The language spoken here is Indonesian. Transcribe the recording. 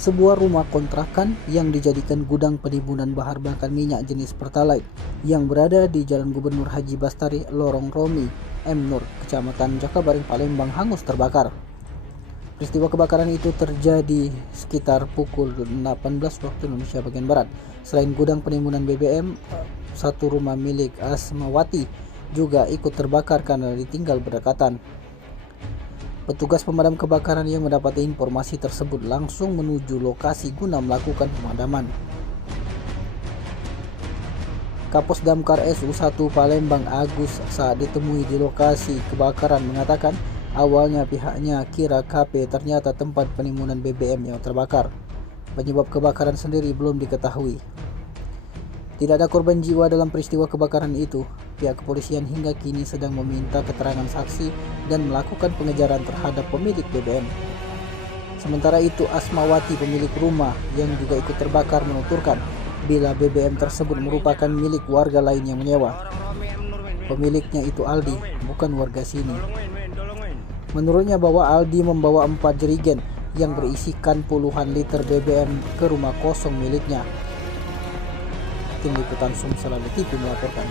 sebuah rumah kontrakan yang dijadikan gudang penimbunan bahan bakar minyak jenis Pertalite yang berada di Jalan Gubernur Haji Bastari, Lorong Romi, M Nur, Kecamatan Jakabaring, Palembang hangus terbakar. Peristiwa kebakaran itu terjadi sekitar pukul 18 waktu Indonesia bagian Barat. Selain gudang penimbunan BBM, satu rumah milik Asmawati juga ikut terbakar karena ditinggal berdekatan. Petugas pemadam kebakaran yang mendapat informasi tersebut langsung menuju lokasi guna melakukan pemadaman. Kapos Damkar SU 1 Palembang Agus saat ditemui di lokasi kebakaran mengatakan awalnya pihaknya kira KP, ternyata tempat penimbunan BBM yang terbakar. Penyebab kebakaran sendiri belum diketahui. Tidak ada korban jiwa dalam peristiwa kebakaran itu. Pihak kepolisian hingga kini sedang meminta keterangan saksi dan melakukan pengejaran terhadap pemilik BBM. Sementara itu, Asmawati, pemilik rumah yang juga ikut terbakar, menuturkan bila BBM tersebut merupakan milik warga lain yang menyewa. Pemiliknya itu Aldi, bukan warga sini. Menurutnya bahwa Aldi membawa 4 jerigen yang berisikan puluhan liter BBM ke rumah kosong miliknya. Tim Liputan Sumsel TV melaporkan.